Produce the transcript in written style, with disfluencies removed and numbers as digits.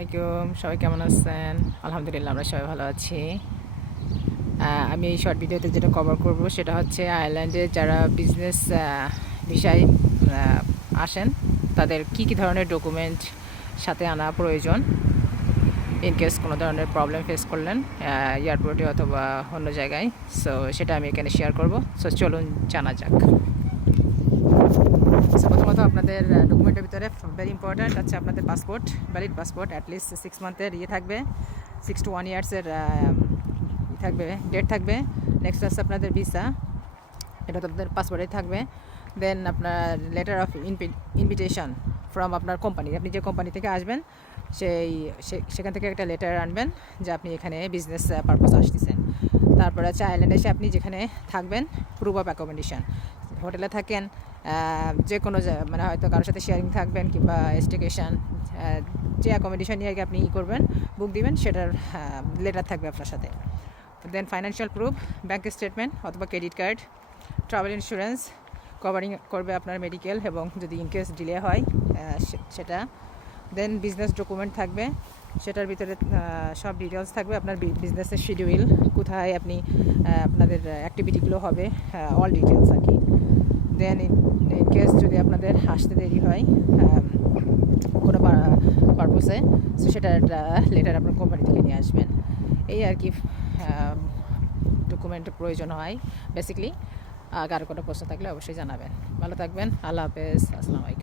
আলাইকুম, সবাই কেমন আছেন? আলহামদুলিল্লাহ, আমরা সবাই ভালো আছি। আমি এই শর্ট ভিডিওতে যেটা কভার করব সেটা হচ্ছে আয়ারল্যান্ডে যারা বিজনেস ভিসায় আসেন তাদের কি কি ধরনের ডকুমেন্ট সাথে আনা প্রয়োজন ইনকেস কোনো ধরনের প্রবলেম ফেস করলেন এয়ারপোর্টে অথবা অন্য জায়গায়। সো সেটা আমি এখানে শেয়ার করব। সো চলুন জানা যাক। প্রথমত আপনাদের ডকুমেন্টের ভিতরে ভেরি ইম্পর্ট্যান্ট হচ্ছে আপনাদের পাসপোর্ট, ভ্যালিড পাসপোর্ট, অ্যাটলিস্ট 6 মান্থের থাকবে, 6 to 1 years থাকবে, ডেট থাকবে। নেক্সট হচ্ছে আপনাদের ভিসা, এটা তো আপনাদের পাসপোর্টে থাকবে। দেন আপনার লেটার অফ ইনভিটেশন ফ্রম আপনার কোম্পানি, আপনি যে কোম্পানি থেকে আসবেন সেখান থেকে একটা লেটার আনবেন যে আপনি এখানে বিজনেস পারপাস আসতেছেন। তারপরে হচ্ছে আইল্যান্ডে এসে আপনি যেখানে থাকবেন প্রুফ অফ অ্যাকোমোডেশন, হোটেলে থাকেন, যে কোনো মানে হয়তো কারোর সাথে শেয়ারিং থাকবেন কিংবা স্টেকেশন, যে অ্যাকোমোডেশন নিয়ে আগে আপনি করবেন, বুক দিবেন, সেটার লেটার থাকবে আপনার সাথে। দেন ফাইন্যান্সিয়াল প্রুফ, ব্যাঙ্ক স্টেটমেন্ট অথবা credit card, travel insurance covering করবে আপনার মেডিকেল এবং যদি ইনকেস ডিলে হয় সেটা। দেন বিজনেস ডকুমেন্ট থাকবে, সেটার ভিতরে সব ডিটেলস থাকবে, আপনার বিজনেসের শিডিউল, কোথায় আপনি আপনাদের অ্যাক্টিভিটিগুলো হবে, অল ডিটেলস আর কি। দেন ইনকেস যদি আপনাদের আসতে দেরি হয় কোনো পারপোসে, সো সেটার লেটার আপনার কোম্পানি থেকে নিয়ে আসবেন। এই আর কি ডকুমেন্টের প্রয়োজন হয় বেসিক্যালি। কারো কোনো প্রশ্ন থাকলে অবশ্যই জানাবেন। ভালো থাকবেন। আল্লাহ হাফেজ। আসসালামু আলাইকুম।